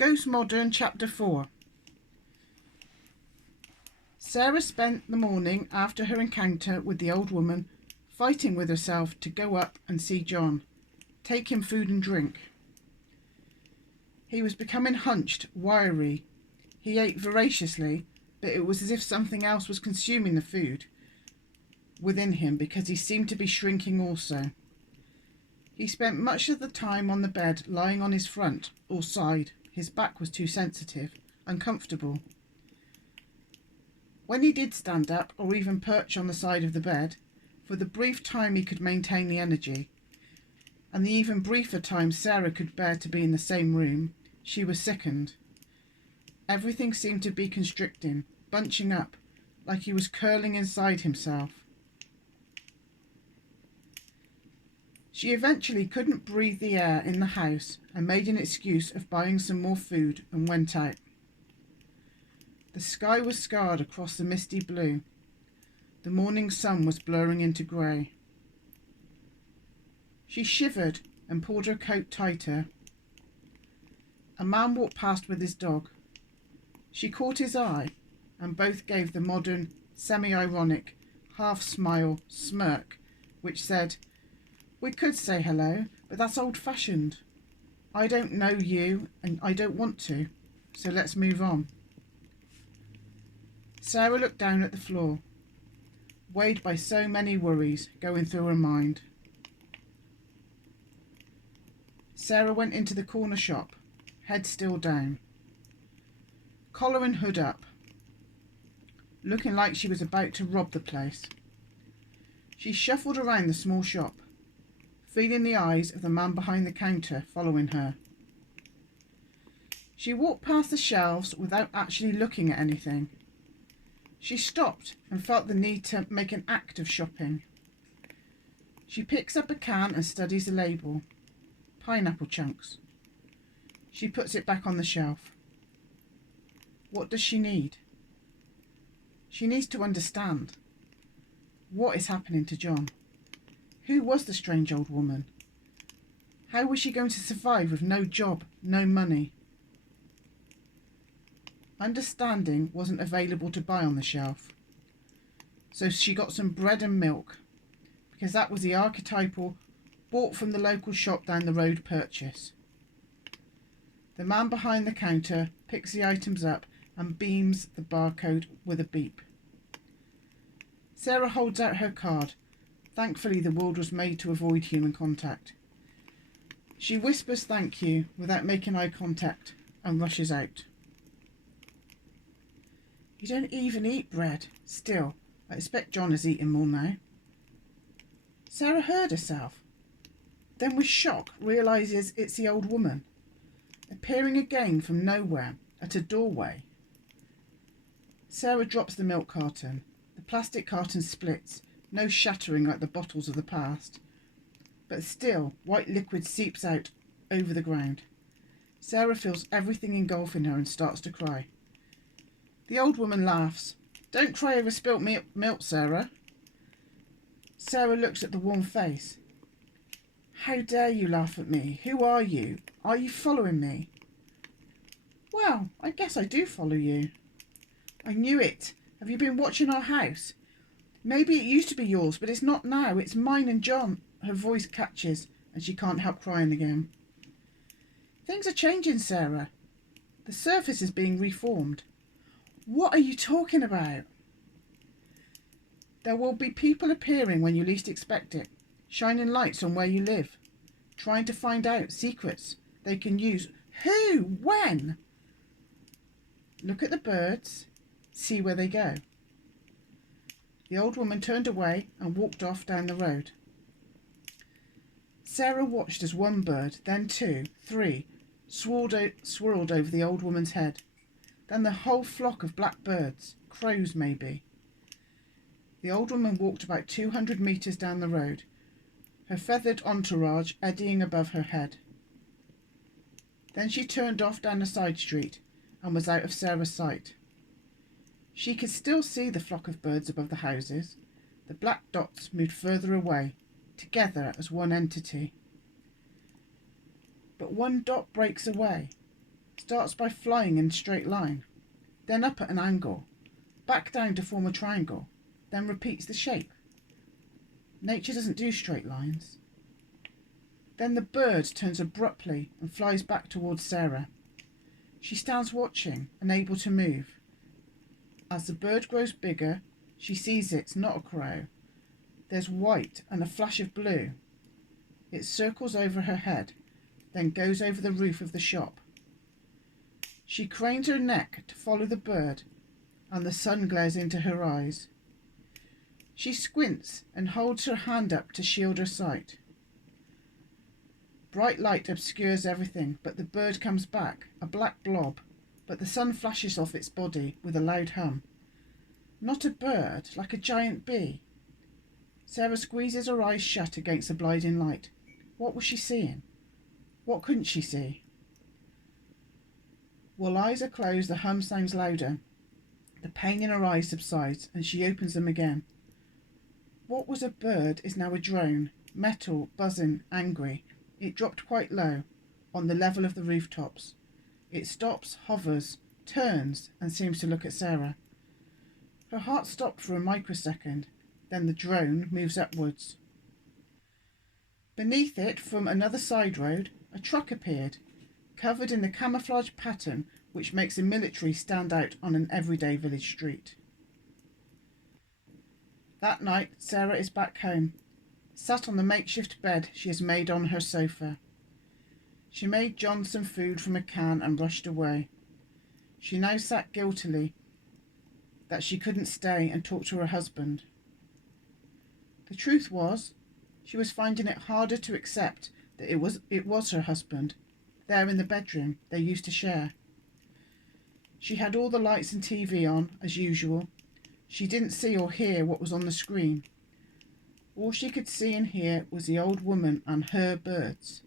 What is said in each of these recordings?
Ghost Modern Chapter 4. Sarah spent the morning after her encounter with the old woman fighting with herself to go up and see John, take him food and drink. He was becoming hunched, wiry. He ate voraciously, but it was as if something else was consuming the food within him because he seemed to be shrinking also. He spent much of the time on the bed, lying on his front or side. His back was too sensitive, uncomfortable. When he did stand up or even perch on the side of the bed, for the brief time he could maintain the energy, and the even briefer time Sarah could bear to be in the same room, she was sickened. Everything seemed to be constricting, bunching up, like he was curling inside himself. She eventually couldn't breathe the air in the house and made an excuse of buying some more food and went out. The sky was scarred across the misty blue. The morning sun was blurring into grey. She shivered and pulled her coat tighter. A man walked past with his dog. She caught his eye, and both gave the modern, semi-ironic, half-smile smirk, which said, "We could say hello, but that's old-fashioned. I don't know you, and I don't want to, so let's move on." Sarah looked down at the floor, weighed by so many worries going through her mind. Sarah went into the corner shop, head still down, collar and hood up, looking like she was about to rob the place. She shuffled around the small shop, feeling the eyes of the man behind the counter following her. She walked past the shelves without actually looking at anything. She stopped and felt the need to make an act of shopping. She picks up a can and studies the label. Pineapple chunks. She puts it back on the shelf. What does she need? She needs to understand. What is happening to John? Who was the strange old woman? How was she going to survive with no job, no money? Understanding wasn't available to buy on the shelf. So she got some bread and milk, because that was the archetypal bought from the local shop down the road purchase. The man behind the counter picks the items up and beams the barcode with a beep. Sarah holds out her card. Thankfully, the world was made to avoid human contact. She whispers thank you without making eye contact and rushes out. You don't even eat bread. Still, I expect John has eaten more now. Sarah heard herself, then with shock realises it's the old woman, appearing again from nowhere at a doorway. Sarah drops the milk carton. The plastic carton splits, no shattering like the bottles of the past, but still white liquid seeps out over the ground. Sarah feels everything engulfing her and starts to cry. The old woman laughs. "Don't cry over spilt milk, Sarah." Sarah looks at the warm face. "How dare you laugh at me? Who are you? Are you following me?" "Well, I guess I do follow you." "I knew it. Have you been watching our house? Maybe it used to be yours, but it's not now. It's mine and John." Her voice catches and she can't help crying again. "Things are changing, Sarah. The surface is being reformed." "What are you talking about?" "There will be people appearing when you least expect it, shining lights on where you live, trying to find out secrets they can use." "Who? When?" "Look at the birds. See where they go." The old woman turned away and walked off down the road. Sarah watched as one bird, then two, three, swirled over the old woman's head. Then the whole flock of black birds, crows maybe. The old woman walked about 200 metres down the road, her feathered entourage eddying above her head. Then she turned off down a side street and was out of Sarah's sight. She could still see the flock of birds above the houses. The black dots moved further away, together as one entity. But one dot breaks away. starts by flying in a straight line, then up at an angle, back down to form a triangle, then repeats the shape. Nature doesn't do straight lines. Then the bird turns abruptly and flies back towards Sarah. She stands watching, unable to move. As the bird grows bigger, she sees it's not a crow. There's white and a flash of blue. It circles over her head, then goes over the roof of the shop. She cranes her neck to follow the bird, and the sun glares into her eyes. She squints and holds her hand up to shield her sight. Bright light obscures everything, but the bird comes back, a black blob, but the sun flashes off its body with a loud hum. Not a bird, like a giant bee. Sarah squeezes her eyes shut against the blinding light. What was she seeing? What couldn't she see? While eyes are closed, the hum sounds louder. The pain in her eyes subsides, and she opens them again. What was a bird is now a drone, metal, buzzing, angry. It dropped quite low, on the level of the rooftops. It stops, hovers, turns, and seems to look at Sarah. Her heart stopped for a microsecond, then the drone moves upwards. Beneath it, from another side road, a truck appeared, covered in the camouflage pattern which makes the military stand out on an everyday village street. That night, Sarah is back home, sat on the makeshift bed she has made on her sofa. She made John some food from a can and rushed away. She now sat guiltily that she couldn't stay and talk to her husband. The truth was, she was finding it harder to accept that it was her husband, there in the bedroom they used to share. She had all the lights and TV on, as usual. She didn't see or hear what was on the screen. All she could see and hear was the old woman and her birds.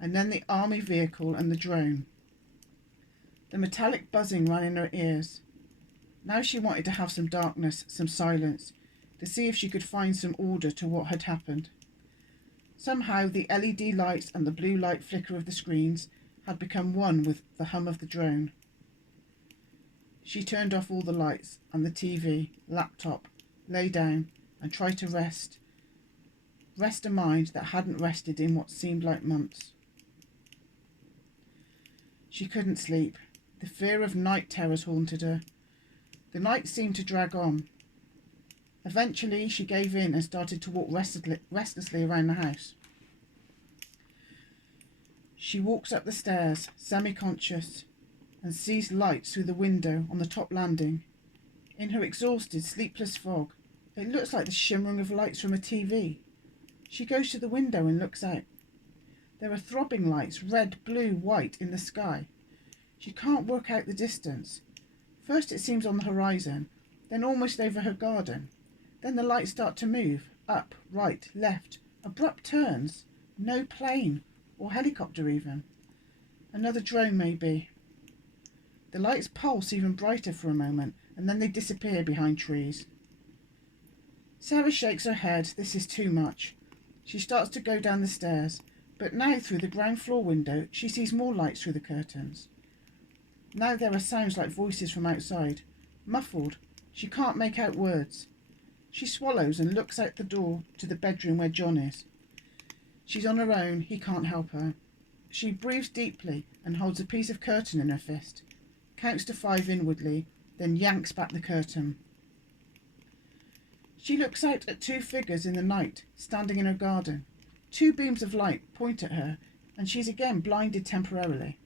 And then the army vehicle and the drone. The metallic buzzing ran in her ears. Now she wanted to have some darkness, some silence, to see if she could find some order to what had happened. Somehow the LED lights and the blue light flicker of the screens had become one with the hum of the drone. She turned off all the lights and the TV, laptop, lay down and tried to rest a mind that hadn't rested in what seemed like months. She couldn't sleep. The fear of night terrors haunted her. The night seemed to drag on. Eventually she gave in and started to walk restlessly around the house. She walks up the stairs, semi-conscious, and sees lights through the window on the top landing. In her exhausted, sleepless fog, it looks like the shimmering of lights from a TV. She goes to the window and looks out. There are throbbing lights, red, blue, white, in the sky. She can't work out the distance. First it seems on the horizon, then almost over her garden. Then the lights start to move, up, right, left, abrupt turns. No plane, or helicopter even. Another drone maybe. The lights pulse even brighter for a moment, and then they disappear behind trees. Sarah shakes her head. This is too much. She starts to go down the stairs, but now through the ground floor window she sees more lights through the curtains. Now there are sounds like voices from outside, muffled. She can't make out words. She swallows and looks out the door to the bedroom where John is. She's on her own, he can't help her. She breathes deeply and holds a piece of curtain in her fist, counts to 5 inwardly, then yanks back the curtain. She looks out at 2 figures in the night, standing in her garden. 2 beams of light point at her, and she's again blinded temporarily.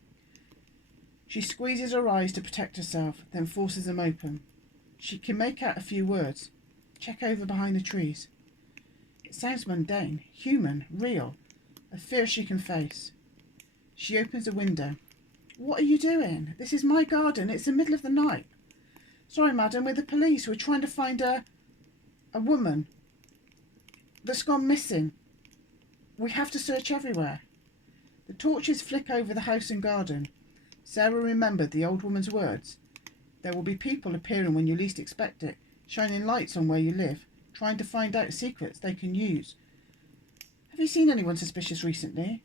She squeezes her eyes to protect herself, then forces them open. She can make out a few words. Check over behind the trees. It sounds mundane, human, real, a fear she can face. She opens a window. What are you doing? This is my garden. It's the middle of the night. Sorry, madam, we're the police. We're trying to find a woman that's gone missing. We have to search everywhere. The torches flick over the house and garden. Sarah remembered the old woman's words. There will be people appearing when you least expect it, shining lights on where you live, trying to find out secrets they can use. Have you seen anyone suspicious recently?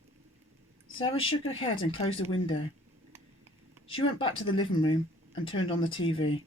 Sarah shook her head and closed the window. She went back to the living room and turned on the TV.